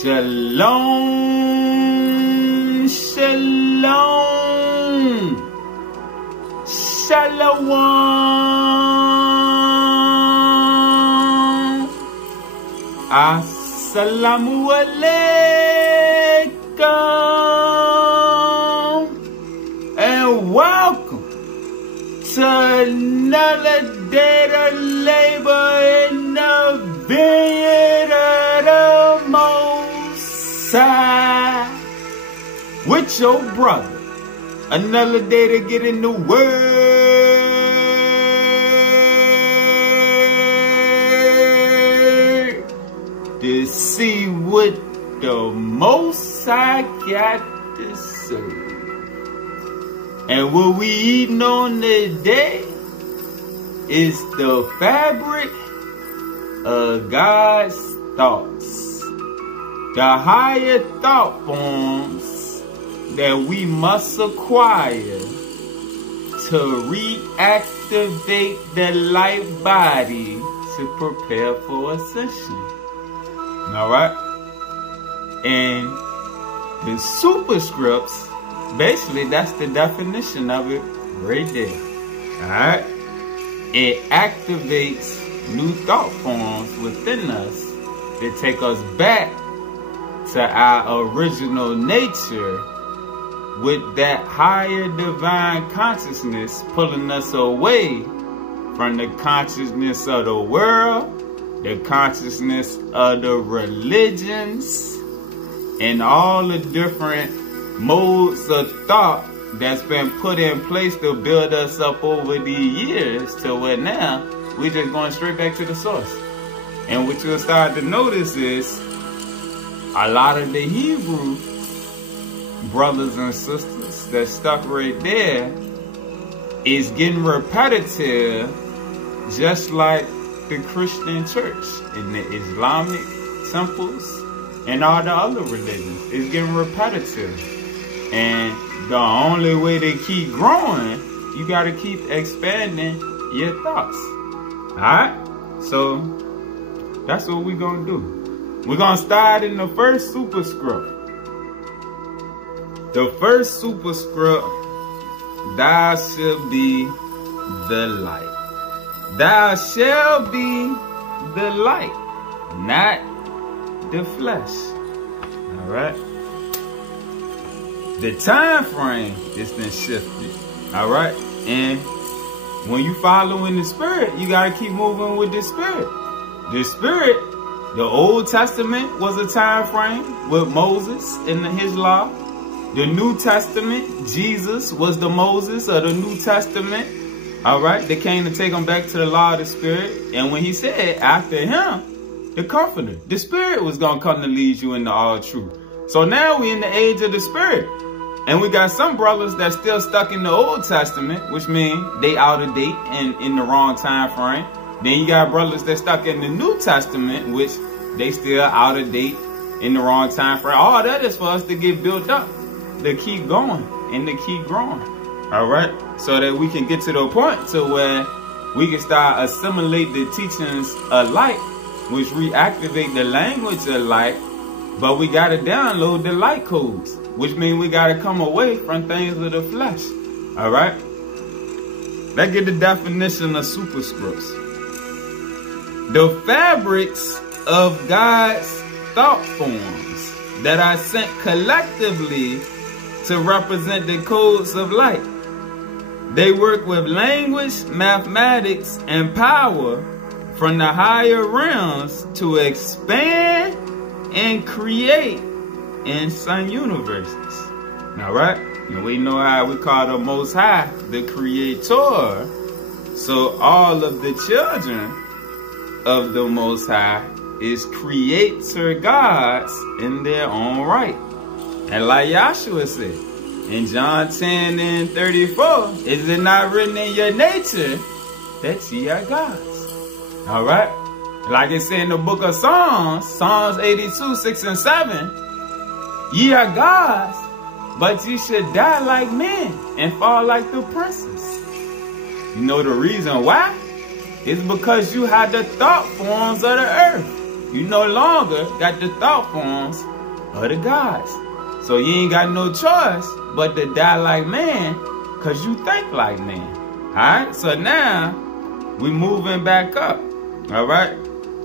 Shalom, shalom, shalom, assalamu alaikum, and welcome to another day of labor in the vineyard of the Most High with your brother. Another day to get in the Word to see what the Most High got to say. And what we eating on today is the fabric of God's thoughts, the higher thought forms that we must acquire to reactivate the light body to prepare for ascension. Alright? And the superscripts, basically that's the definition of it right there. Alright? It activates new thought forms within us that take us back to our original nature with that higher divine consciousness pulling us away from the consciousness of the world, the consciousness of the religions, and all the different modes of thought that's been put in place to build us up over the years to where now we're just going straight back to the source. And what you'll start to notice is a lot of the Hebrew brothers and sisters that stuck right there is getting repetitive, just like the Christian church and the Islamic temples and all the other religions. It's getting repetitive. And the only way to keep growing, you got to keep expanding your thoughts. Alright? So, that's what we're going to do. We're going to start in the first superscript. The first superscript, thou shalt be the light. Thou shalt be the light, not the flesh. Alright? The time frame is then shifted. Alright? And when you follow in the spirit, you got to keep moving with the spirit. The spirit, the Old Testament was a time frame with Moses and his law. The New Testament, Jesus was the Moses of the New Testament. Alright? They came to take them back to the law of the spirit. And when he said, after him, the comforter, the spirit was going to come to lead you into all truth. So now we're in the age of the spirit. And we got some brothers that's still stuck in the Old Testament, which means they out of date and in the wrong time frame. Then you got brothers that stuck in the New Testament, which they still out of date in the wrong time frame. All that is for us to get built up, to keep going and to keep growing. All right, so that we can get to the point to where we can start assimilate the teachings of light, which reactivate the language of light. But we got to download the light codes, which means we got to come away from things of the flesh. All right? Let's get the definition of superscripts. The fabrics of God's thought forms that are sent collectively to represent the codes of light. They work with language, mathematics, and power from the higher realms to expand and create in some universes. All right? And we know how we call the Most High the Creator. So all of the children of the Most High is creator gods in their own right. And like Yahshua said in John 10:34, is it not written in your nature that ye are gods? All right? Like it said in the book of Psalms, Psalms 82, 6 and 7, ye are gods, but ye should die like men and fall like the princes. You know the reason why? It's because you had the thought forms of the earth. you no longer got the thought forms of the gods. So you ain't got no choice but to die like man, because you think like man. Alright, so now we moving back up. Alright,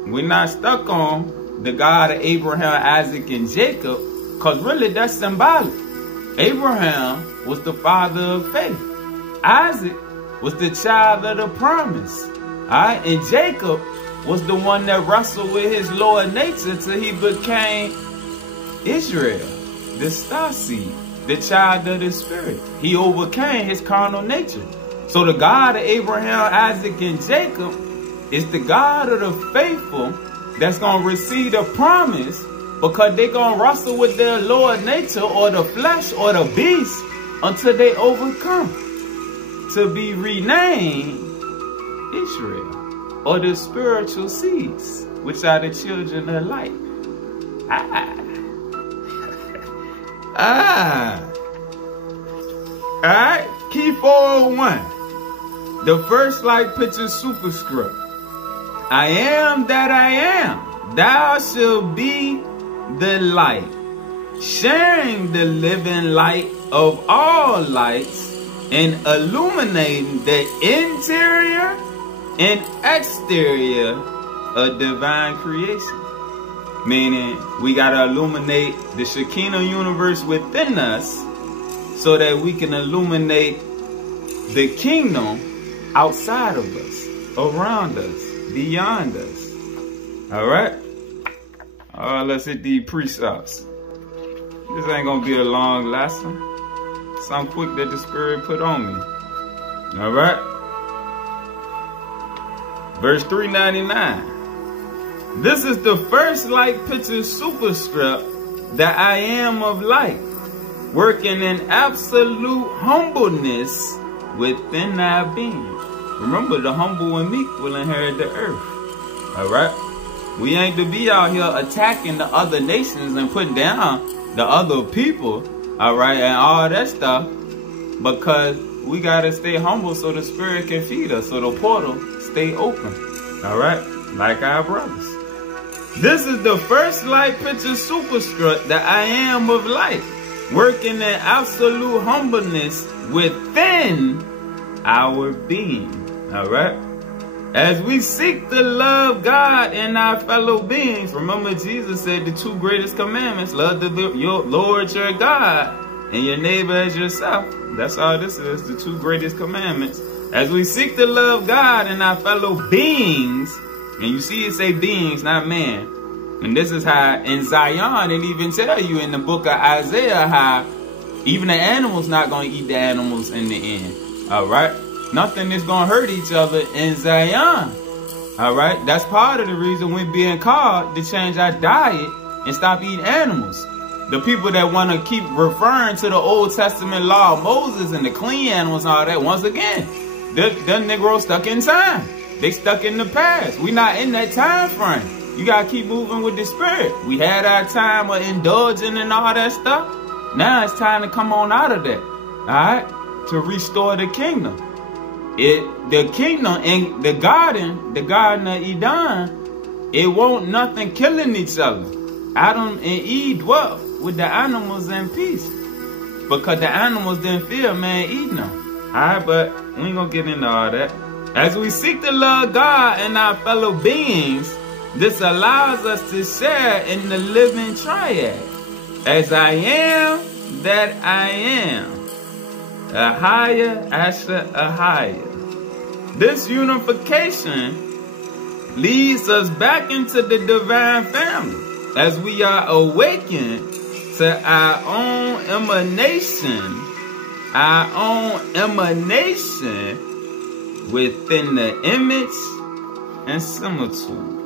we're not stuck on the God of Abraham, Isaac, and Jacob, because really that's symbolic. Abraham was the father of faith. Isaac was the child of the promise. Alright, and Jacob was the one that wrestled with his lower nature till he became Israel, the star seed, the child of the spirit. He overcame his carnal nature. So the God of Abraham, Isaac, and Jacob is the God of the faithful that's going to receive the promise, because they're going to wrestle with their lower nature or the flesh or the beast until they overcome, to be renamed Israel, or the spiritual seeds, which are the children of light. Alright, key 401. The first light picture superscript. I am that I am. Thou shalt be the light, sharing the living light of all lights and illuminating the interior and exterior of divine creation. Meaning, we got to illuminate the Shekinah universe within us so that we can illuminate the kingdom outside of us, around us, beyond us. Alright? Let's hit these precepts. This ain't going to be a long lesson. Something quick that the Spirit put on me. Alright? Verse 399. This is the first light picture superscript that I am of light, working in absolute humbleness within our being. Remember, the humble and meek will inherit the earth. Alright? We ain't to be out here attacking the other nations and putting down the other people. Alright? And all that stuff. Because we got to stay humble so the Spirit can feed us. So the portal stay open. Alright? Like our brothers. This is the first light picture superscript that I am of light, working in absolute humbleness within our being. Alright? As we seek to love God and our fellow beings, remember Jesus said the two greatest commandments, love your Lord your God and your neighbor as yourself. That's all this is, the two greatest commandments. As we seek to love God and our fellow beings, and you see it say beings, not man. And this is how in Zion it even tell you in the book of Isaiah how even the animals not going to eat the animals in the end. Alright? Nothing is going to hurt each other in Zion. Alright? That's part of the reason we're being called to change our diet and stop eating animals. The people that want to keep referring to the Old Testament law of Moses and the clean animals and all that, once again, them Negroes stuck in time. They stuck in the past. We not in that time frame. You got to keep moving with the Spirit. We had our time of indulging and all that stuff. Now it's time to come on out of that. Alright? To restore the kingdom. The kingdom in the garden of Eden, it won't nothing killing each other. Adam and Eve dwelt with the animals in peace. Because the animals didn't fear man eating them. Alright, but we ain't gonna get into all that. As we seek to love God and our fellow beings, this allows us to share in the living triad. As I am that I am. Ahaya Asher Ahaya. This unification leads us back into the divine family as we are awakened to our own emanation within the image and similitude.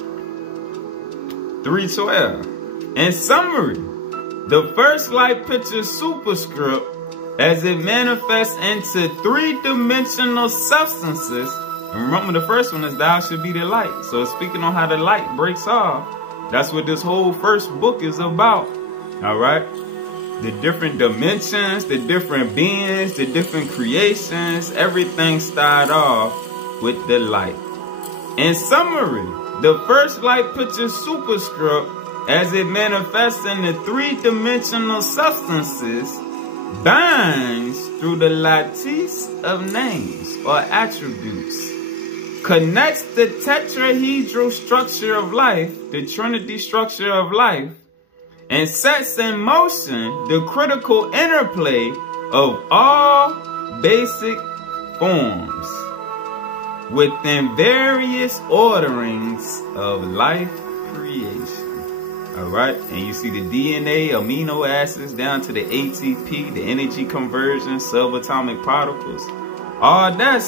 312. In summary, the first light picture superscript as it manifests into three-dimensional substances. And remember, the first one is thou should be the light. So it's speaking on how the light breaks off. That's what this whole first book is about. Alright? The different dimensions, the different beings, the different creations, everything started off with the light. In summary, The first light picture superscript, as it manifests in the three-dimensional substances, binds through the lattice of names or attributes, connects the tetrahedral structure of life, the trinity structure of life, and sets in motion the critical interplay of all basic forms within various orderings of life creation. Alright, and you see the DNA, amino acids, down to the ATP, the energy conversion, subatomic particles. All that's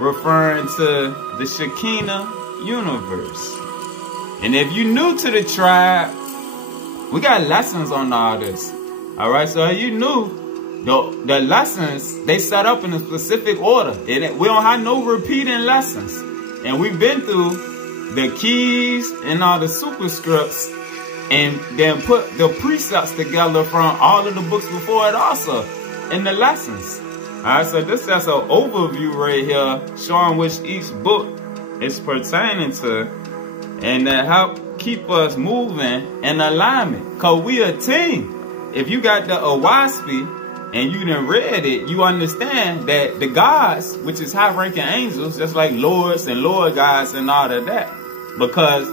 referring to the Shekinah universe. And if you're new to the tribe, we got lessons on all this. Alright, so if you new, the lessons, they set up in a specific order. We don't have no repeating lessons. And we've been through the keys and all the superscripts, and then put the precepts together from all of the books before it also in the lessons. Alright, so this is an overview right here showing which each book is pertaining to, and that help keep us moving in alignment. Cause we a team. If you got the Awaspi and you done read it, you understand that the gods, which is high-ranking angels, just like lords and lord gods and all of that, because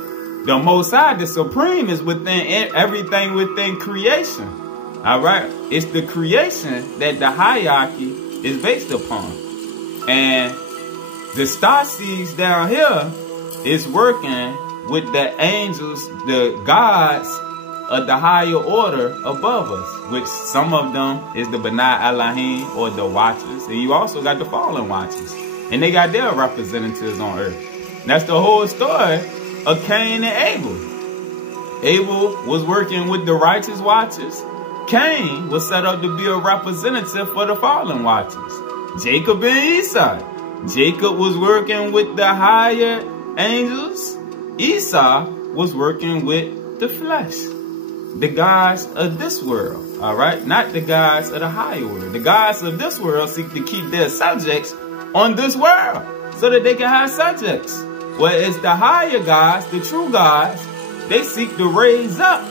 the Most High, the Supreme, is within everything within creation. All right, it's the creation that the hierarchy is based upon, and the star seeds down here is working with the angels, the gods of the higher order above us, which some of them is the B'nai Elohim, or the Watchers, and you also got the Fallen Watchers, and they got their representatives on earth. That's the whole story of Cain and Abel. Abel was working with the righteous Watchers. Cain was set up to be a representative for the Fallen Watchers. Jacob and Esau. Jacob was working with the higher angels. Esau was working with the flesh, the gods of this world, all right? Not the gods of the higher world. The gods of this world seek to keep their subjects on this world so that they can have subjects. Whereas the higher gods, the true gods, they seek to raise up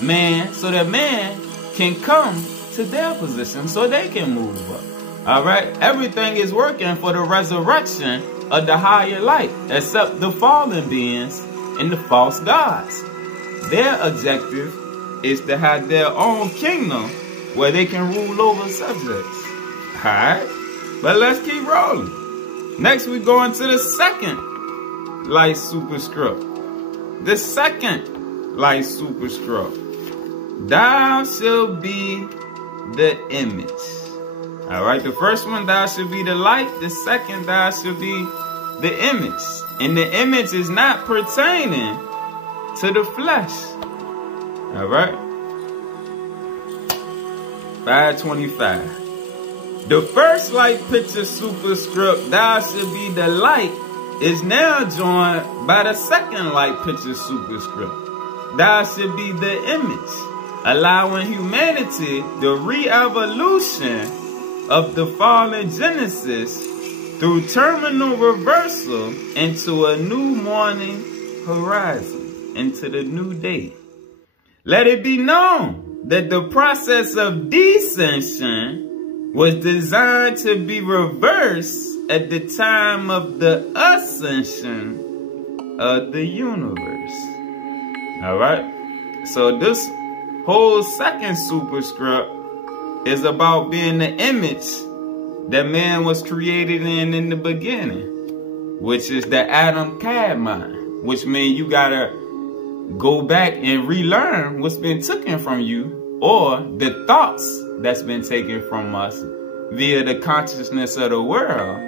man so that man can come to their position so they can move up. All right? Everything is working for the resurrection of the higher light, except the fallen beings and the false gods. Their objective is to have their own kingdom where they can rule over subjects. All right? But let's keep rolling. Next, we go into the second light superscript. The second light superscript. Thou shalt be the image. Alright, the first one, thou shalt be the light. The second, thou shalt be the image. And the image is not pertaining to the flesh. Alright. 525. The first light picture superscript, thou shalt be the light, is now joined by the second light picture superscript. Thou shalt be the image, allowing humanity the re-evolution of the fallen Genesis through terminal reversal into a new morning horizon, into the new day. Let it be known that the process of descension was designed to be reversed at the time of the ascension of the universe. Alright? So this whole second superscript is about being the image that man was created in the beginning, which is the Adam Cad mind, which means you gotta go back and relearn what's been taken from you, or the thoughts that's been taken from us via the consciousness of the world.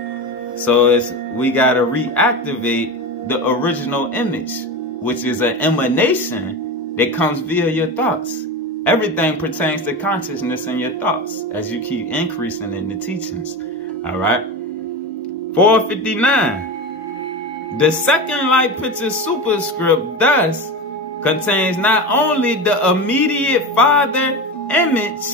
So we gotta reactivate the original image, which is an emanation that comes via your thoughts. Everything pertains to consciousness and your thoughts as you keep increasing in the teachings. All right. 459. The second light picture superscript thus contains not only the immediate Father image,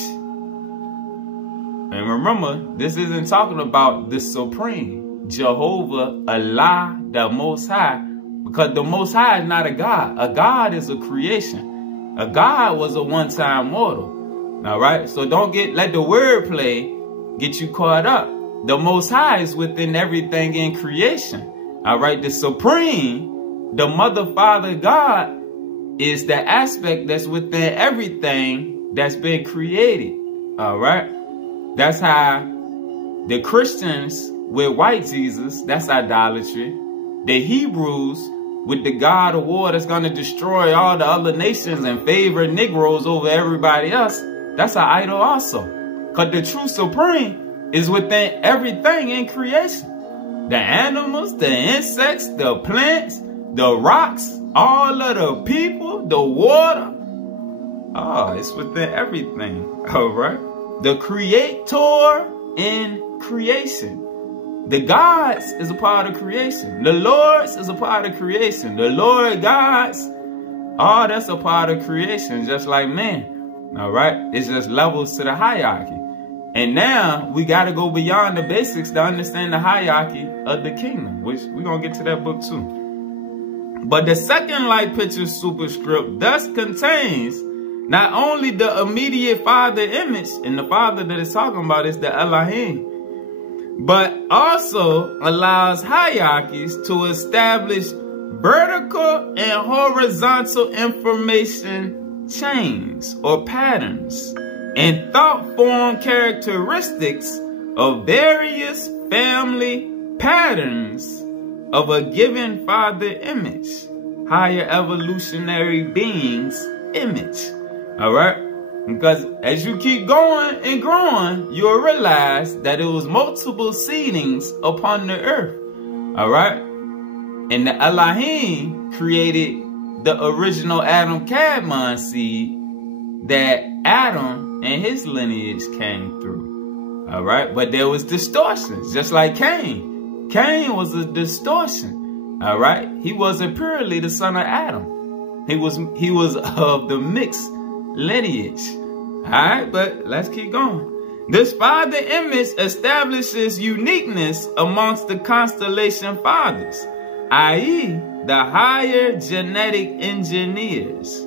and remember, this isn't talking about the Supreme, Jehovah, Allah, the Most High, Because the Most High is not a God. A God is a creation. A God was a one-time mortal. All right? So don't let the wordplay get you caught up. The Most High is within everything in creation. All right? The Supreme, the Mother, Father, God is the aspect that's within everything that's been created. All right? That's how the Christians with white Jesus, that's idolatry. The Hebrews with the God of war that's going to destroy all the other nations and favor Negroes over everybody else, that's an idol also. Because the true Supreme is within everything in creation. The animals, the insects, the plants, the rocks, all of the people, the water. Oh, it's within everything. All right. The Creator in creation. The gods is a part of creation. The Lord's is a part of creation. The Lord God's, oh, that's a part of creation, just like man. All right? It's just levels to the hierarchy. And now we got to go beyond the basics to understand the hierarchy of the kingdom, which we're going to get to that book too. But the second light picture superscript thus contains not only the immediate Father image, and the Father that it's talking about is the Elohim, but also allows hierarchies to establish vertical and horizontal information chains or patterns and thought form characteristics of various family patterns of a given Father image, higher evolutionary being's image. All right? Because as you keep going and growing, you'll realize that it was multiple seedings upon the earth. All right? And the Elohim created the original Adam Kadmon seed that Adam and his lineage came through. All right? But there was distortions, just like Cain. Cain was a distortion. All right? He wasn't purely the son of Adam. He was of the mixed lineage. All right, but let's keep going. This Father image establishes uniqueness amongst the constellation fathers, i.e. the higher genetic engineers,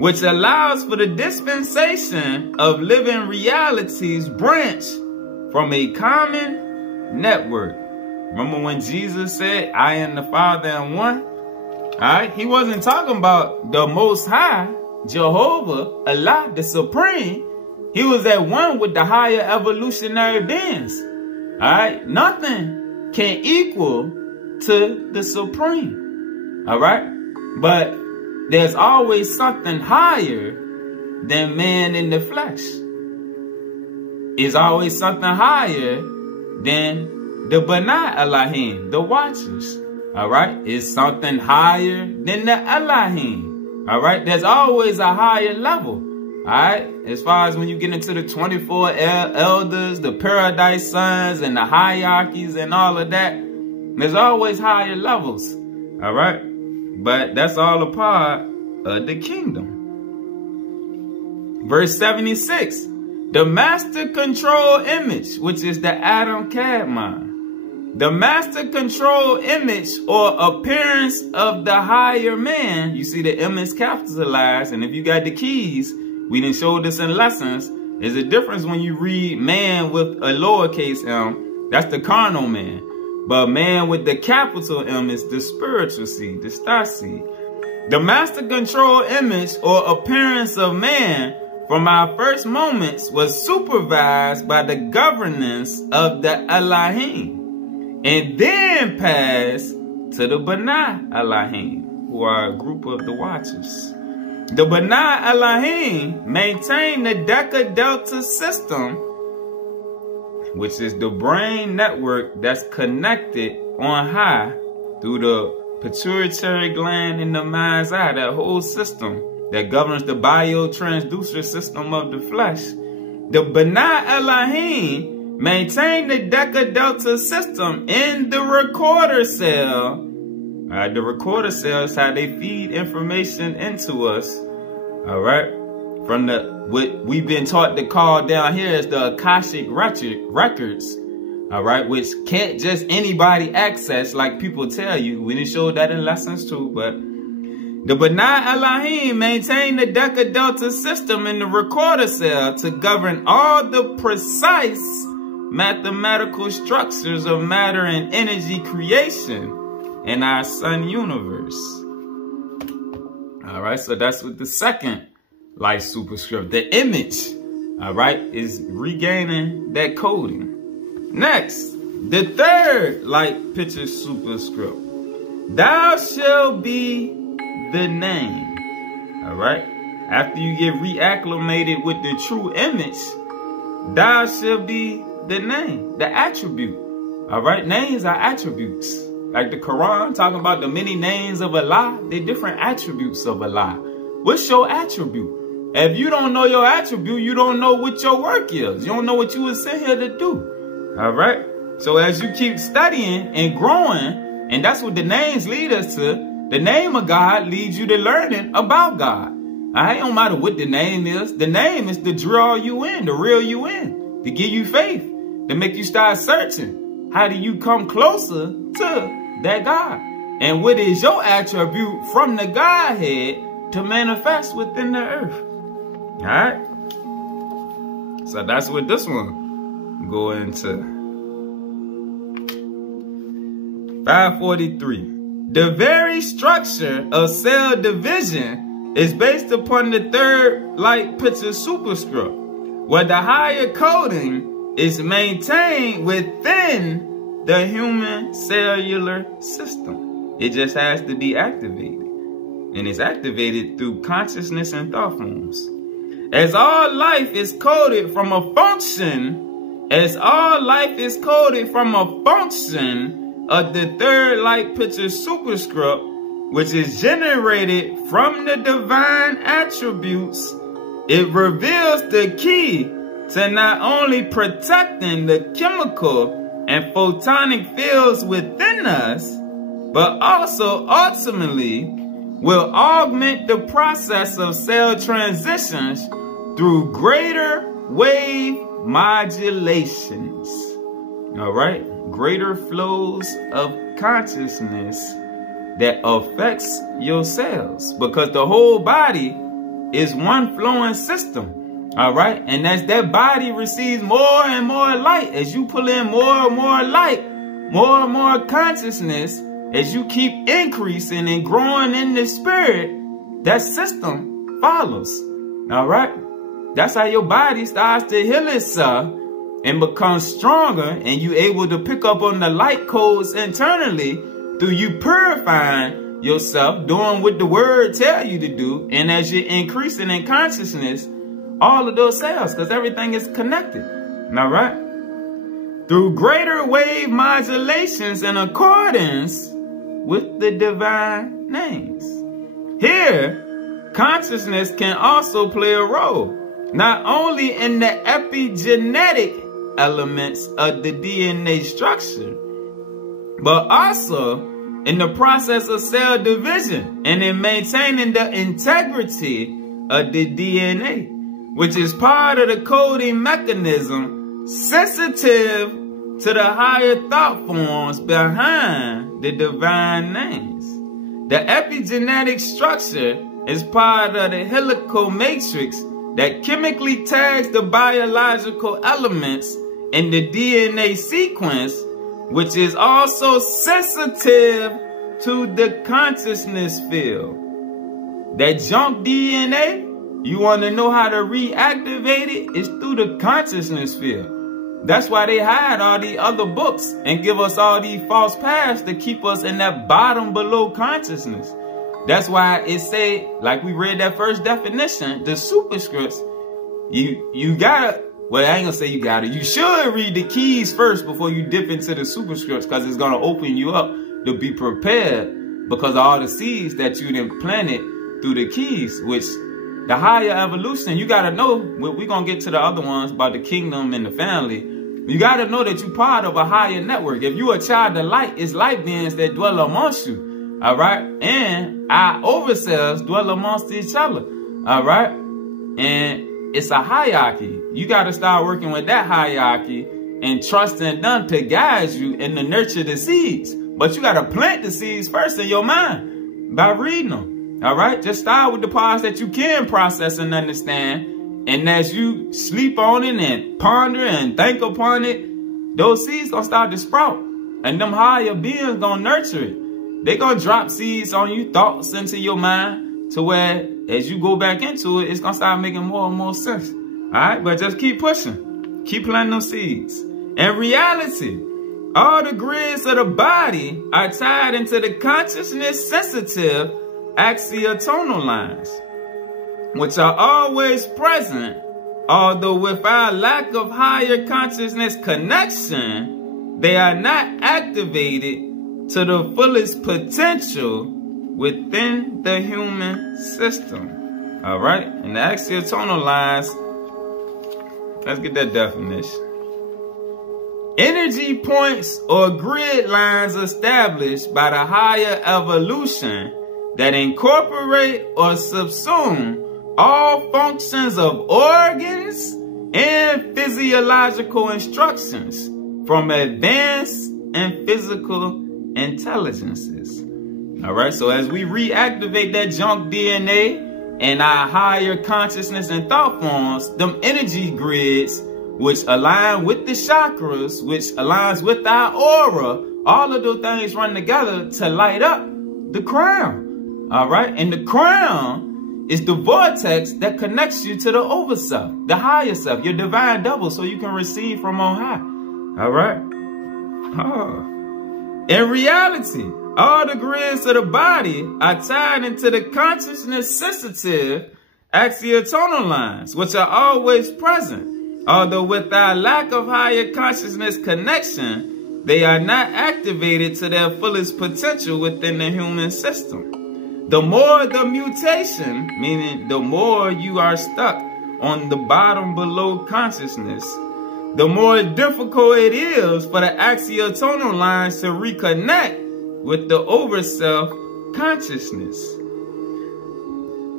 which allows for the dispensation of living realities branched from a common network. Remember when Jesus said, I and the Father are one? All right, he wasn't talking about the Most High, Jehovah, Allah, the Supreme. He was at one with the higher evolutionary beings. All right, nothing can equal to the Supreme. All right, but there's always something higher than man in the flesh. Is always something higher than the B'nai Elohim, the watchers. All right, is something higher than the Elohim. All right, there's always a higher level. All right, as far as when you get into the 24 elders, the paradise sons, and the hierarchies and all of that, there's always higher levels. All right, but that's all a part of the kingdom. Verse 76, the master control image, which is the Adam Kadmon. The master control image or appearance of the higher man, you see the M is capitalized, and if you got the keys, we didn't show this in lessons, there's a difference when you read man with a lowercase m, that's the carnal man. But man with the capital M is the spiritual seed, the star seed. The master control image or appearance of man from our first moments was supervised by the governance of the Elohim, and then pass to the B'nai Elohim, who are a group of the watchers. The B'nai Elohim maintain the Deca Delta system, which is the brain network that's connected on high through the pituitary gland in the mind's eye, that whole system that governs the biotransducer system of the flesh. The B'nai Elohim maintain the Deca Delta system in the recorder cell. The recorder cell is how they feed information into us. All right, from what we've been taught to call down here as the Akashic records. all right, which can't just anybody access like people tell you. We didn't show that in lessons too, but the Benai Elohim maintained the Deca-Delta system in the recorder cell to govern all the precise mathematical structures of matter and energy creation in our sun universe. All right, so that's what the second light superscript, the image, all right, is regaining that coding. Next, the third light picture superscript. Thou shalt be the name. All right. After you get reacclimated with the true image, thou shalt be the name, the attribute. All right. Names are attributes. Like the Quran talking about the many names of Allah, they're different attributes of Allah. What's your attribute? If you don't know your attribute, you don't know what your work is. You don't know what you were sent here to do. All right. So as you keep studying and growing, and that's what the names lead us to, the name of God leads you to learning about God. All right. Don't matter what the name is. The name is to draw you in, to reel you in, to give you faith, to make you start searching. How do you come closer to that God? And what is your attribute from the Godhead to manifest within the earth? All right. So that's what this one go into. 543. The very structure of cell division is based upon the third light picture superscript, where the higher coding is maintained within the human cellular system. It just has to be activated. And it's activated through consciousness and thought forms. As all life is coded from a function, of the third light picture superscript, which is generated from the divine attributes, it reveals the key to not only protecting the chemical and photonic fields within us, but also ultimately will augment the process of cell transitions through greater wave modulations. All right, greater flows of consciousness that affects your cells, because the whole body is one flowing system. All right, and as that body receives more and more light, as you pull in more and more light, more and more consciousness, as you keep increasing and growing in the spirit, that system follows. All right, that's how your body starts to heal itself and become stronger, and you able to pick up on the light codes internally through you purifying yourself, doing what the word tell you to do. And as you're increasing in consciousness, all of those cells, because everything is connected. All right, through greater wave modulations in accordance with the divine names. Here, consciousness can also play a role, not only in the epigenetic elements of the DNA structure, but also in the process of cell division and in maintaining the integrity of the DNA, which is part of the coding mechanism sensitive to the higher thought forms behind the divine names. The epigenetic structure is part of the helical matrix that chemically tags the biological elements in the DNA sequence, which is also sensitive to the consciousness field. That junk DNA, you want to know how to reactivate it, it's through the consciousness field. That's why they hide all these other books and give us all these false paths to keep us in that bottom below consciousness. That's why it say, like we read that first definition, the superscripts, you gotta, well, I ain't gonna say you gotta, you should read the keys first before you dip into the superscripts, because it's gonna open you up to be prepared because of all the seeds that you done planted through the keys, which the higher evolution, you gotta know, we're gonna get to the other ones about the kingdom and the family. You gotta know that you're part of a higher network. If you're a child of light, it's light beings that dwell amongst you. All right, and our overcells dwell amongst each other. All right, and it's a hierarchy. You got to start working with that hierarchy and trust in them to guide you and to nurture the seeds. But you got to plant the seeds first in your mind by reading them. All right? Just start with the parts that you can process and understand. And as you sleep on it and ponder and think upon it, those seeds going to start to sprout. And them higher beings going to nurture it. They going to drop seeds on you, thoughts into your mind, to where as you go back into it, it's going to start making more and more sense. All right? But just keep pushing. Keep planting those seeds. In reality, all the grids of the body are tied into the consciousness-sensitive axiotonal lines, which are always present, although without lack of higher consciousness connection, they are not activated to the fullest potential within the human system. All right? And the axiotonal lines, let's get that definition. Energy points or grid lines established by the higher evolution that incorporate or subsume all functions of organs and physiological instructions from advanced and physical intelligences. All right, so as we reactivate that junk DNA and our higher consciousness and thought forms, them energy grids, which align with the chakras, which aligns with our aura, all of those things run together to light up the crown. All right, and the crown is the vortex that connects you to the overself, the higher self, your divine double, so you can receive from on high. All right. In reality, all the grids of the body are tied into the consciousness-sensitive axiotonal lines, which are always present. Although without lack of higher consciousness connection, they are not activated to their fullest potential within the human system. The more the mutation, meaning the more you are stuck on the bottom below consciousness, the more difficult it is for the axiotonal lines to reconnect with the overself consciousness.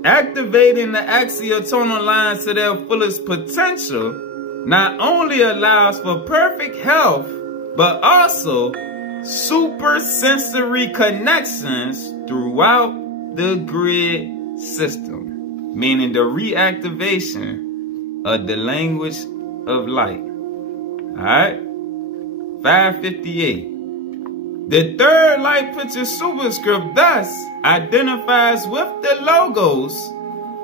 Activating the axiotonal lines to their fullest potential not only allows for perfect health, but also supersensory connections throughout the grid system, meaning the reactivation of the language of light. All right, 558. The third light picture superscript thus identifies with the logos,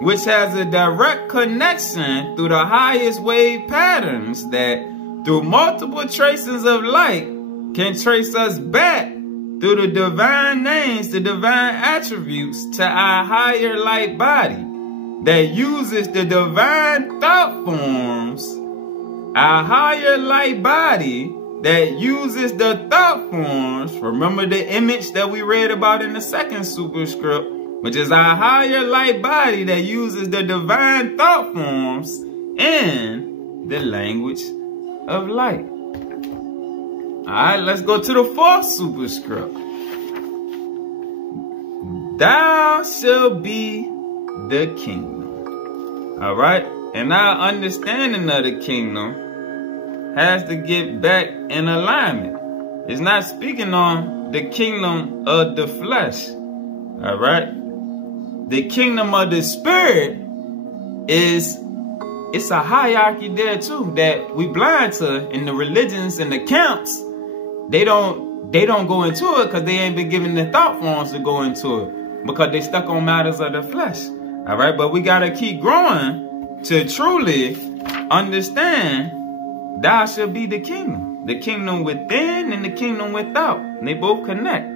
which has a direct connection through the highest wave patterns that, through multiple traces of light, can trace us back through the divine names, the divine attributes to our higher light body that uses the divine thought forms, our higher light body that uses the thought forms. Remember the image that we read about in the second superscript, which is our higher light body that uses the divine thought forms in the language of light. All right, let's go to the fourth superscript. Thou shalt be the kingdom. All right, and our understanding of the kingdom has to get back in alignment. It's not speaking on the kingdom of the flesh. All right, the kingdom of the spirit it's a hierarchy there too that we blind to in the religions and the camps. They don't go into it because they ain't been given the thought forms to go into it because they stuck on matters of the flesh. All right, but we gotta keep growing to truly understand thou shalt be the kingdom within and the kingdom without. And they both connect.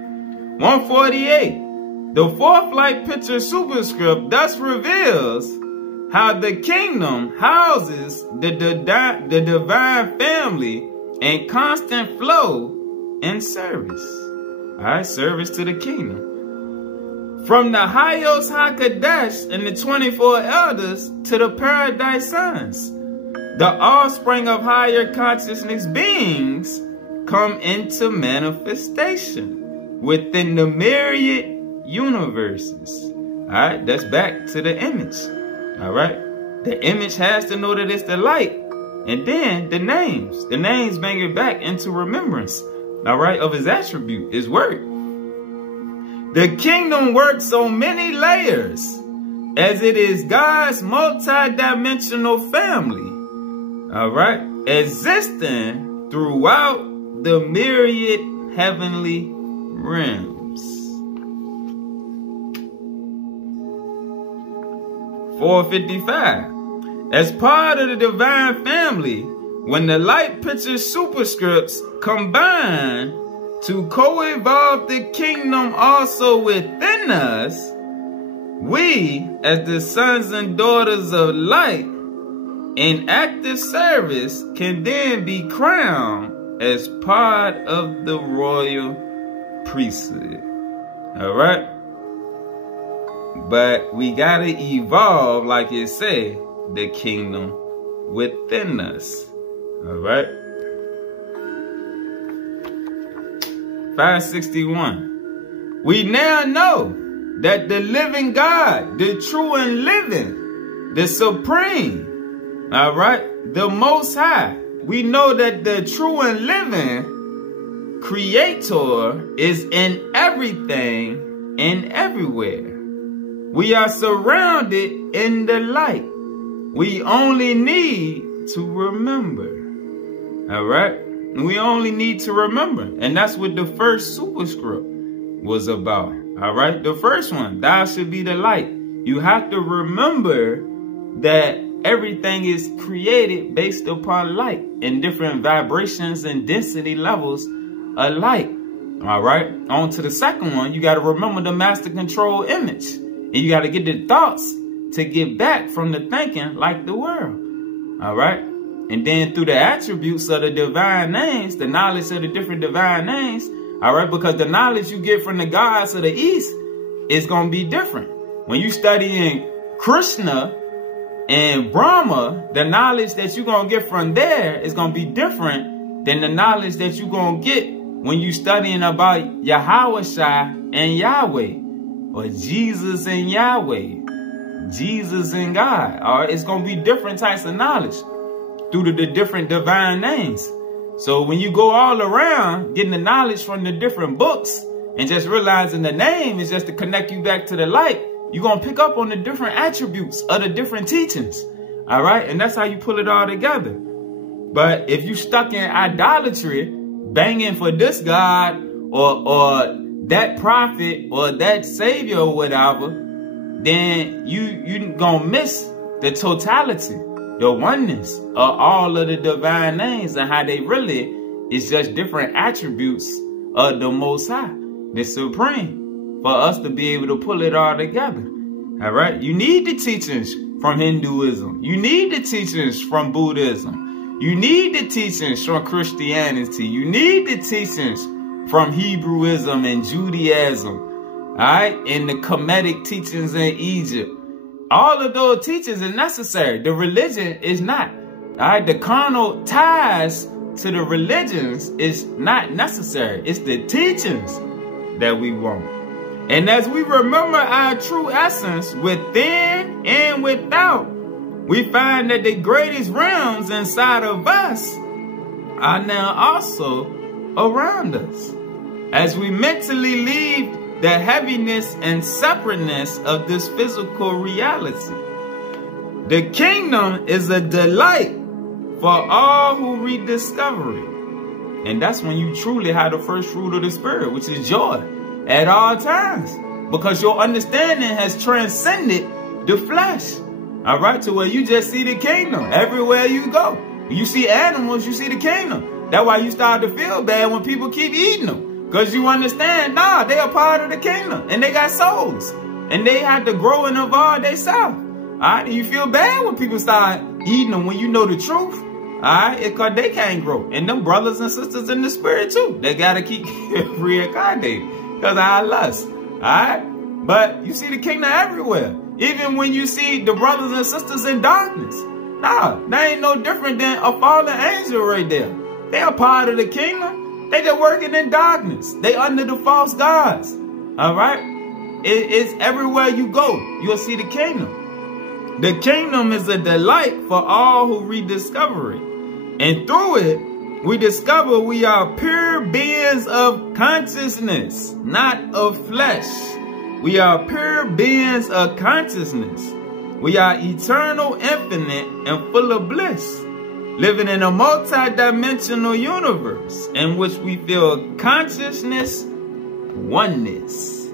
148. The fourth light picture superscript thus reveals how the kingdom houses the divine family in constant flow and service. All right, service to the kingdom. From the Hayos HaKadosh and the 24 elders to the paradise sons, the offspring of higher consciousness beings come into manifestation within the myriad universes. All right, that's back to the image. All right, the image has to know that it's the light, And then the names. The names bring it back into remembrance, all right, of his attribute, his word. The kingdom works on many layers, as it is God's multi-dimensional family, all right, existing throughout the myriad heavenly realms. 455. As part of the divine family, when the light picture superscripts combine to co-evolve the kingdom also within us, we, as the sons and daughters of light, in active service, can then be crowned as part of the royal priesthood. All right? But we got to evolve, like it said, the kingdom within us. All right? 561. We now know that the living God, the true and living, the supreme, all right, the most high, we know that the true and living creator is in everything and everywhere. We are surrounded in the light. We only need to remember. All right? We only need to remember. And that's what the first superscript was about. All right? The first one, thou should be the light. You have to remember that everything is created based upon light and different vibrations and density levels of light. All right? On to the second one, you got to remember the master control image. And you got to get the thoughts to get back from the thinking like the world. All right? And then through the attributes of the divine names, the knowledge of the different divine names, all right? Because the knowledge you get from the gods of the East is going to be different. When you studying Krishna and Brahma, the knowledge that you're going to get from there is going to be different than the knowledge that you're going to get when you studying about Yahweh and Yahweh, or Jesus and Yahweh, Jesus and God. All right? It's going to be different types of knowledge through the different divine names. So when you go all around getting the knowledge from the different books and just realizing the name is just to connect you back to the light, you're going to pick up on the different attributes of the different teachings. All right? And that's how you pull it all together. But if you stuck in idolatry, banging for this God or that prophet or that savior or whatever, then you going to miss the totality, the oneness of all of the divine names and how they really is just different attributes of the Most High, the Supreme, for us to be able to pull it all together. All right? You need the teachings from Hinduism. You need the teachings from Buddhism. You need the teachings from Christianity. You need the teachings from Hebrewism and Judaism. All right? And the Kemetic teachings in Egypt. All of those teachings are necessary. The religion is not. All right? The carnal ties to the religions is not necessary. It's the teachings that we want. And as we remember our true essence within and without, we find that the greatest realms inside of us are now also around us. As we mentally leave the heaviness and separateness of this physical reality, the kingdom is a delight for all who rediscover it. And that's when you truly have the first fruit of the Spirit, which is joy at all times. Because your understanding has transcended the flesh. All right, to where you just see the kingdom everywhere you go. You see animals, you see the kingdom. That's why you start to feel bad when people keep eating them. Because you understand, nah, they are part of the kingdom. And they got souls. And they have to grow and evolve themselves. All right, you feel bad when people start eating them when you know the truth. All right, it's because they can't grow. And them brothers and sisters in the spirit too. They got to keep reincarnated because of our lust. All right, but you see the kingdom everywhere. Even when you see the brothers and sisters in darkness. Nah, they ain't no different than a fallen angel right there. They are part of the kingdom. They just working in darkness. They under the false gods. All right? It's everywhere you go. You'll see the kingdom. The kingdom is a delight for all who rediscover it. And through it, we discover we are pure beings of consciousness, not of flesh. We are pure beings of consciousness. We are eternal, infinite, and full of bliss, living in a multi-dimensional universe in which we feel consciousness, oneness.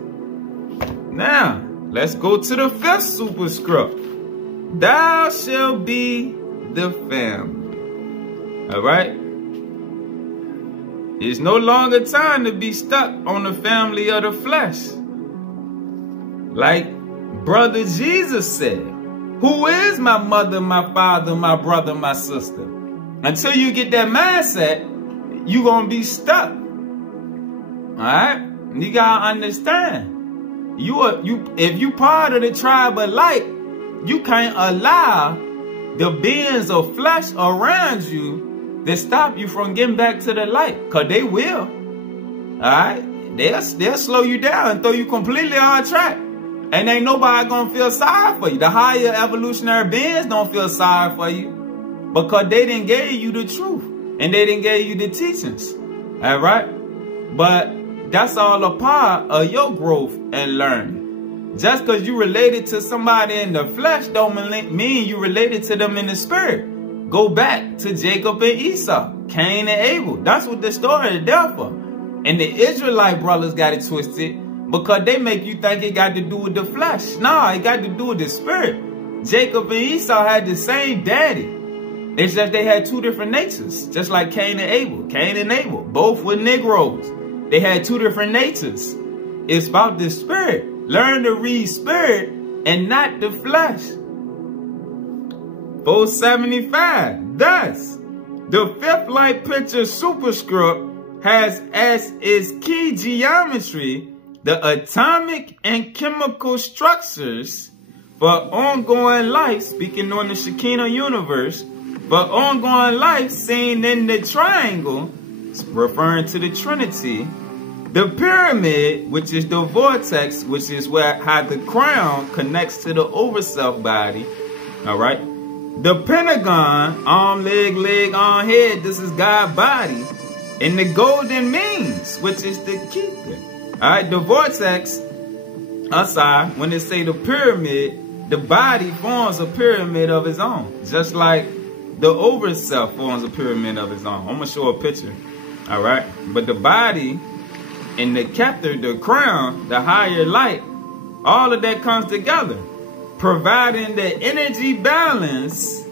Now, let's go to the fifth superscript. Thou shalt be the family. All right? It's no longer time to be stuck on the family of the flesh. Like Brother Jesus said, who is my mother, my father, my brother, my sister? Until you get that mindset, you're going to be stuck. All right? You got to understand. If you part of the tribe of light, you can't allow the beings of flesh around you to stop you from getting back to the light. Because they will. All right? They'll slow you down and throw you completely off track. And ain't nobody going to feel sorry for you. The higher evolutionary beings don't feel sorry for you. Because they didn't give you the truth. And they didn't give you the teachings. All right? But that's all a part of your growth and learning. Just because you related to somebody in the flesh don't mean you related to them in the spirit. Go back to Jacob and Esau, Cain and Abel. That's what the story is there for. And the Israelite brothers got it twisted because they make you think it got to do with the flesh. No, it got to do with the spirit. Jacob and Esau had the same daddy. It's just they had two different natures, just like Cain and Abel. Cain and Abel, both were Negroes. They had two different natures. It's about the spirit. Learn to read spirit and not the flesh. 475. Thus, the fifth light picture superscript has as its key geometry the atomic and chemical structures for ongoing life, speaking on the Shekinah universe, for ongoing life seen in the triangle, referring to the Trinity, the pyramid, which is the vortex, which is how the crown connects to the overself body, all right? The pentagon, arm, leg, arm, head, this is God's body. And the golden means, which is the keeper. All right, the vortex, aside, when they say the pyramid, the body forms a pyramid of its own. Just like the overself forms a pyramid of its own. I'm going to show a picture. All right, but the body and the scepter, the crown, the higher light, all of that comes together, providing the energy balance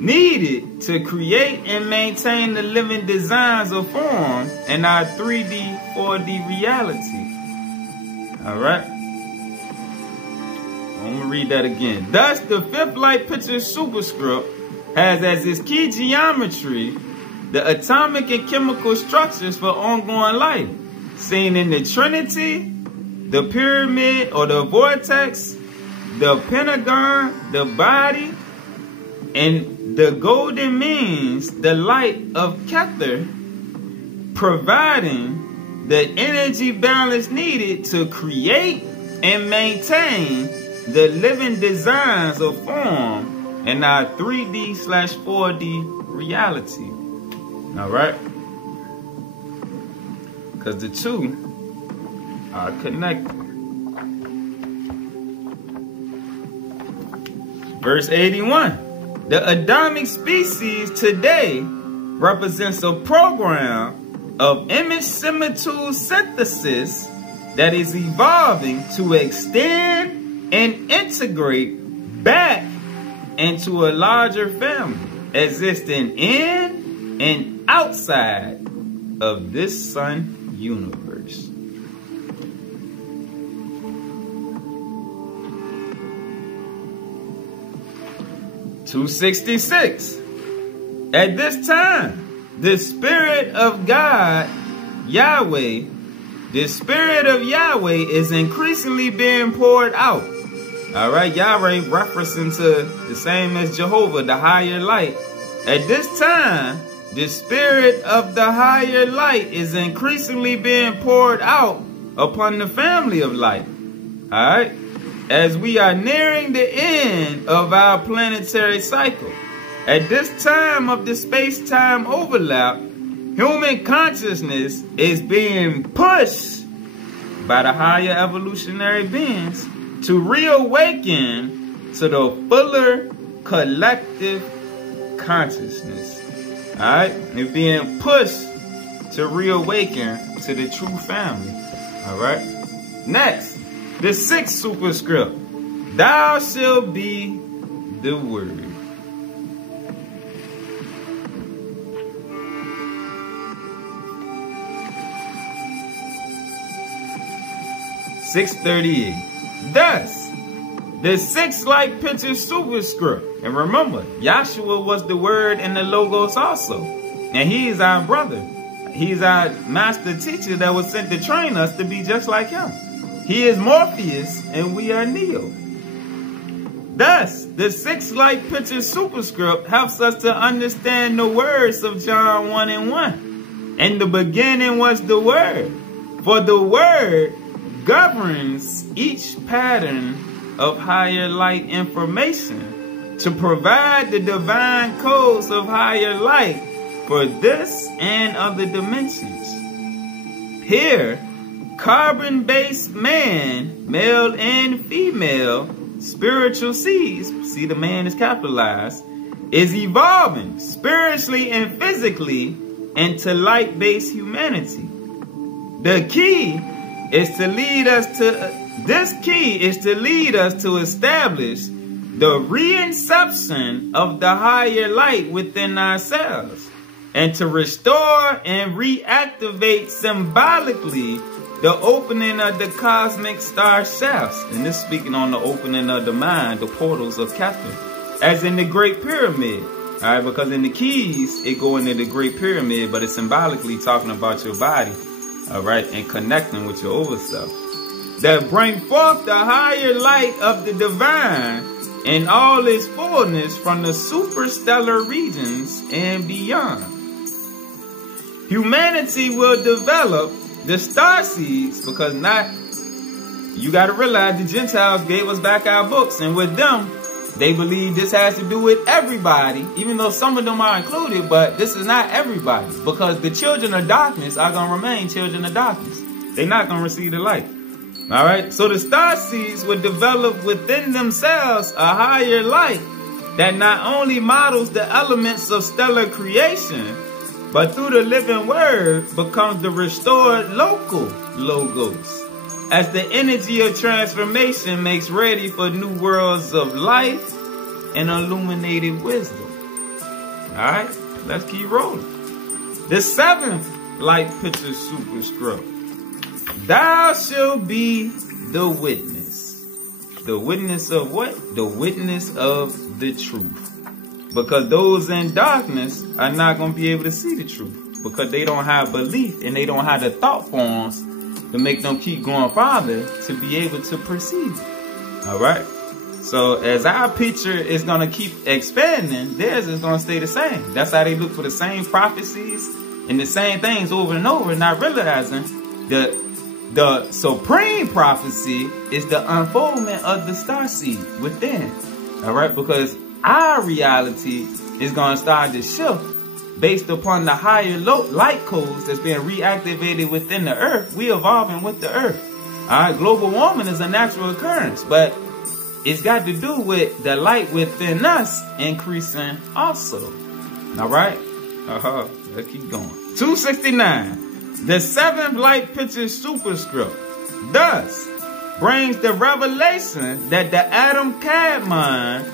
needed to create and maintain the living designs of form in our 3D, 4D reality. All right. I'm going to read that again. Thus, the fifth light picture superscript has as its key geometry the atomic and chemical structures for ongoing life, seen in the Trinity, the pyramid or the vortex, the pentagon, the body, and the golden means, the light of Kether, providing the energy balance needed to create and maintain the living designs of form in our 3D/4D reality. All right? Because the two are connected. Verse 81. The Adamic species today represents a program of image similitude synthesis that is evolving to extend and integrate back into a larger family existing in and outside of this sun universe. (266) At this time, the Spirit of God, Yahweh, the Spirit of Yahweh is increasingly being poured out. All right, Yahweh referencing to the same as Jehovah, the higher light. At this time, the Spirit of the higher light is increasingly being poured out upon the family of light. All right, as we are nearing the end of our planetary cycle. At this time of the space-time overlap, human consciousness is being pushed by the higher evolutionary beings to reawaken to the fuller collective consciousness. Alright? It's being pushed to reawaken to the true family. Alright? Next, the 6th superscript. Thou shalt be the Word. (638). Thus, the 6th light picture superscript. And remember, Yahshua was the Word and the Logos also. And he is our brother. He's our master teacher that was sent to train us to be just like him. He is Morpheus and we are Neo. Thus, the 6th light picture superscript helps us to understand the words of John 1 and 1. In the beginning was the Word. For the Word governs each pattern of higher light information to provide the divine codes of higher light for this and other dimensions. Here, carbon-based man, male and female, spiritual seeds, see the man is capitalized, is evolving spiritually and physically into light-based humanity. The key is to lead us to establish the reinception of the higher light within ourselves, and to restore and reactivate symbolically the opening of the cosmic star shafts. And this speaking on the opening of the mind, the portals of Kepler, as in the Great Pyramid. Alright, because in the keys, it go into the Great Pyramid, but it's symbolically talking about your body. Alright, and connecting with your overself. That bring forth the higher light of the divine in all its fullness from the superstellar regions and beyond. Humanity will develop the star seeds, because you got to realize the Gentiles gave us back our books, and with them, they believe this has to do with everybody, even though some of them are included, but this is not everybody, because the children of darkness are going to remain children of darkness. They're not going to receive the light. All right, so the star seeds will develop within themselves a higher light that not only models the elements of stellar creation, but through the living word becomes the restored local logos, as the energy of transformation makes ready for new worlds of life and illuminated wisdom. Alright, let's keep rolling. The 7th light picture superscript. Thou shalt be the witness. The witness of what? The witness of the truth. Because those in darkness are not going to be able to see the truth, because they don't have belief and they don't have the thought forms to make them keep going farther to be able to perceive it. All right. So as our picture is going to keep expanding, theirs is going to stay the same. That's how they look for the same prophecies and the same things over and over, not realizing the supreme prophecy is the unfoldment of the star seed within. All right. Because our reality is going to start to shift based upon the higher light codes that's being reactivated within the earth. We evolving with the earth. All right, global warming is a natural occurrence, but it's got to do with the light within us increasing also. All right, let's keep going. 269, the 7th light picture superscript thus brings the revelation that the Adam-Kad mind,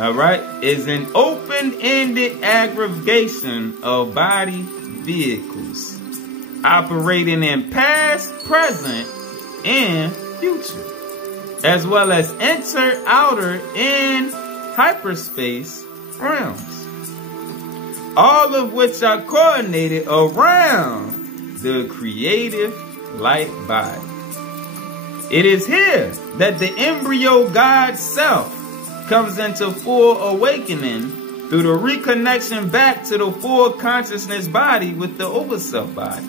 all right, is an open-ended aggregation of body vehicles operating in past, present, and future, as well as inter, outer, and hyperspace realms, all of which are coordinated around the creative light body. It is here that the embryo God self comes into full awakening through the reconnection back to the full consciousness body with the overself body.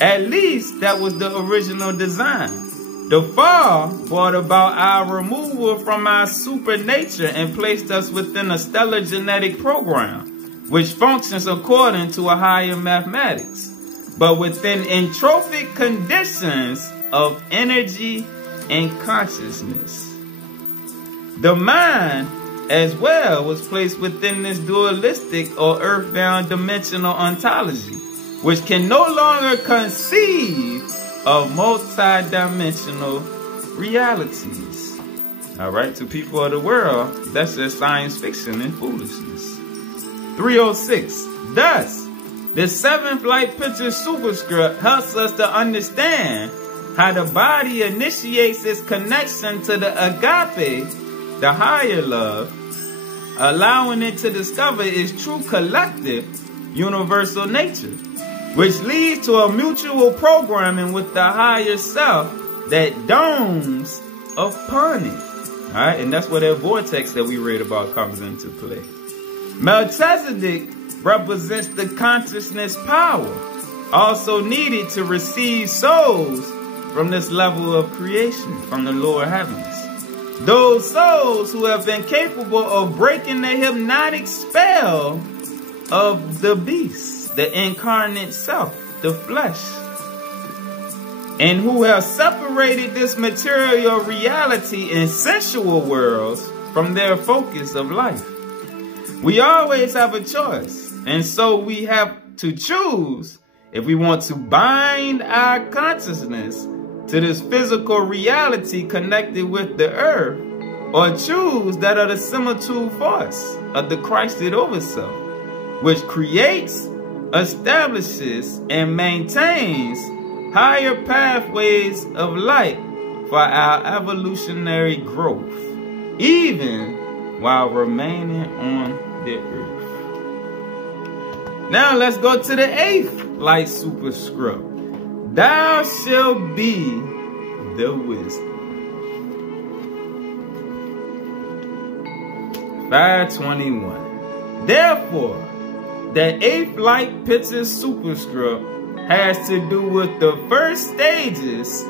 At least that was the original design. The fall brought about our removal from our supernature and placed us within a stellar genetic program, which functions according to a higher mathematics, but within entropic conditions of energy and consciousness. The mind, as well, was placed within this dualistic or earthbound dimensional ontology, which can no longer conceive of multi-dimensional realities. All right, to people of the world, that's just science fiction and foolishness. 306. Thus, the seventh light picture superscript helps us to understand how the body initiates its connection to the agape, the higher love, allowing it to discover its true collective, universal nature, which leads to a mutual programming with the higher self that dawns upon it. All right, and that's where that vortex that we read about comes into play. Melchizedek represents the consciousness power, also needed to receive souls from this level of creation, from the lower heavens. Those souls who have been capable of breaking the hypnotic spell of the beast, the incarnate self, the flesh, and who have separated this material reality and sensual worlds from their focus of life. We always have a choice, and so we have to choose if we want to bind our consciousness to this physical reality connected with the earth, or choose that of the similitude force of the Christed Overself, which creates, establishes, and maintains higher pathways of light for our evolutionary growth, even while remaining on the earth. Now let's go to the eighth light superscript. Thou shalt be the wisdom. 521. Therefore, the eighth light picture superscript has to do with the first stages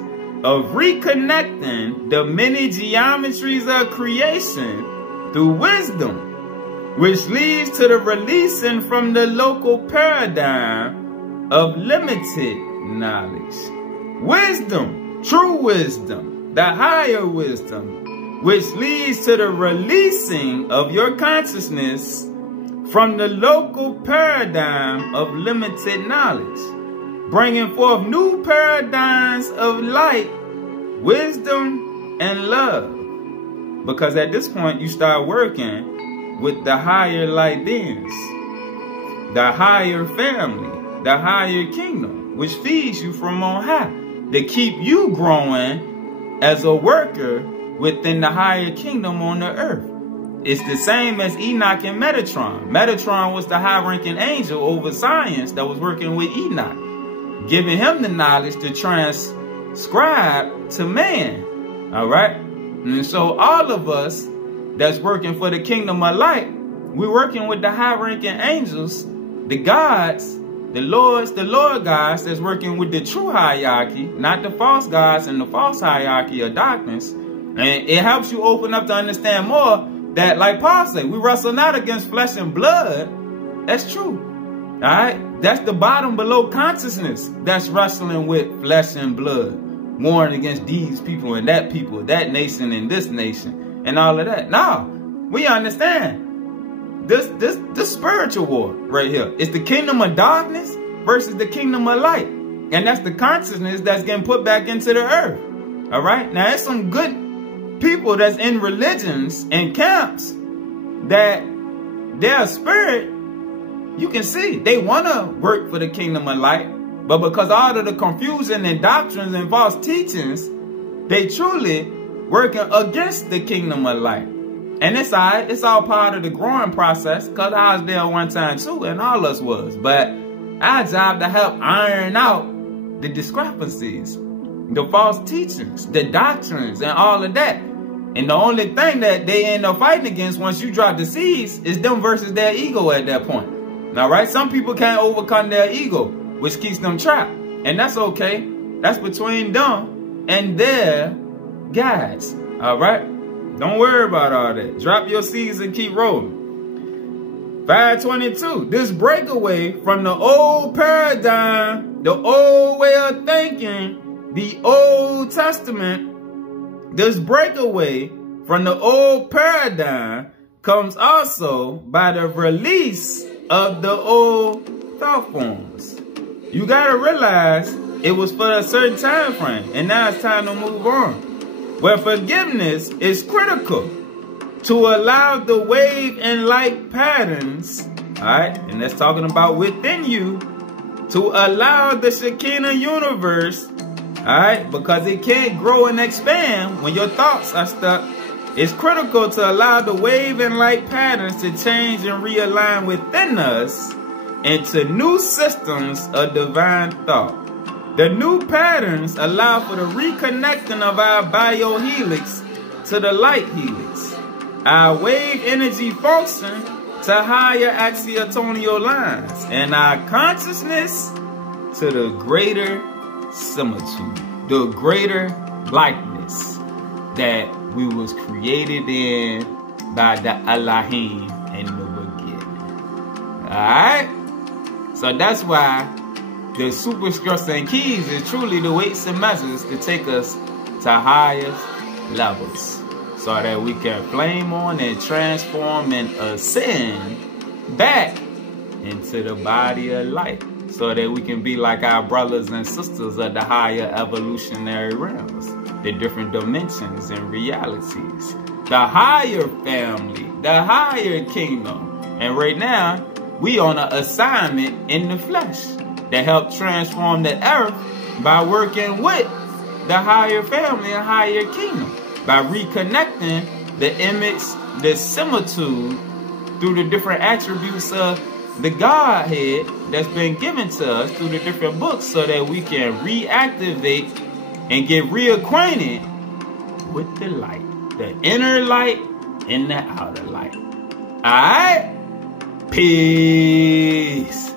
of reconnecting the many geometries of creation through wisdom, which leads to the releasing from the local paradigm of limited knowledge. Wisdom, true wisdom, the higher wisdom, which leads to the releasing of your consciousness from the local paradigm of limited knowledge, bringing forth new paradigms of light, wisdom, and love. Because at this point, you start working with the higher light beings, the higher family, the higher kingdom, which feeds you from on high, to keep you growing as a worker within the higher kingdom on the earth. It's the same as Enoch and Metatron. Metatron was the high-ranking angel over science that was working with Enoch, giving him the knowledge to transcribe to man. All right? And so all of us that's working for the kingdom of light, we're working with the high-ranking angels, the gods, the Lord gods that's working with the true hierarchy, not the false gods and the false hierarchy of darkness. And it helps you open up to understand more that, like Paul said, we wrestle not against flesh and blood. That's true. All right? That's the bottom below consciousness that's wrestling with flesh and blood, warring against these people and that nation and this nation and all of that. No, we understand this spiritual war right here. It's the kingdom of darkness versus the kingdom of light. And that's the consciousness that's getting put back into the earth. All right? Now, there's some good people that's in religions and camps that their spirit, you can see, they want to work for the kingdom of light. But because all of the confusion and doctrines and false teachings, they truly working against the kingdom of light. And it's all part of the growing process, because I was there one time too, and all us was. But our job to help iron out the discrepancies, the false teachings, the doctrines, and all of that. And the only thing that they end up fighting against once you drop the seeds is them versus their ego at that point. All right? Some people can't overcome their ego, which keeps them trapped. And that's okay. That's between them and their guides. All right? Don't worry about all that. Drop your seeds and keep rolling. 522. This breakaway from the old paradigm, the old way of thinking, the Old Testament, this breakaway from the old paradigm comes also by the release of the old thought forms. You gotta realize it was for a certain time frame, and now it's time to move on. Where forgiveness is critical to allow the wave and light patterns, all right, and that's talking about within you, to allow the Shekinah universe, all right, because it can't grow and expand when your thoughts are stuck. It's critical to allow the wave and light patterns to change and realign within us into new systems of divine thought. The new patterns allow for the reconnecting of our biohelix to the light helix, our wave energy function to higher axiatonal lines, and our consciousness to the greater similitude, the greater likeness that we was created in by the Elohim in the beginning. Alright? So that's why the superstructure and keys is truly the weights and measures to take us to highest levels, so that we can flame on and transform and ascend back into the body of light, so that we can be like our brothers and sisters of the higher evolutionary realms, the different dimensions and realities, the higher family, the higher kingdom. And right now, we on an assignment in the flesh that help transform the earth by working with the higher family and higher kingdom, by reconnecting the image, the similitude, through the different attributes of the Godhead that's been given to us through the different books, so that we can reactivate and get reacquainted with the light, the inner light and the outer light. All right? Peace.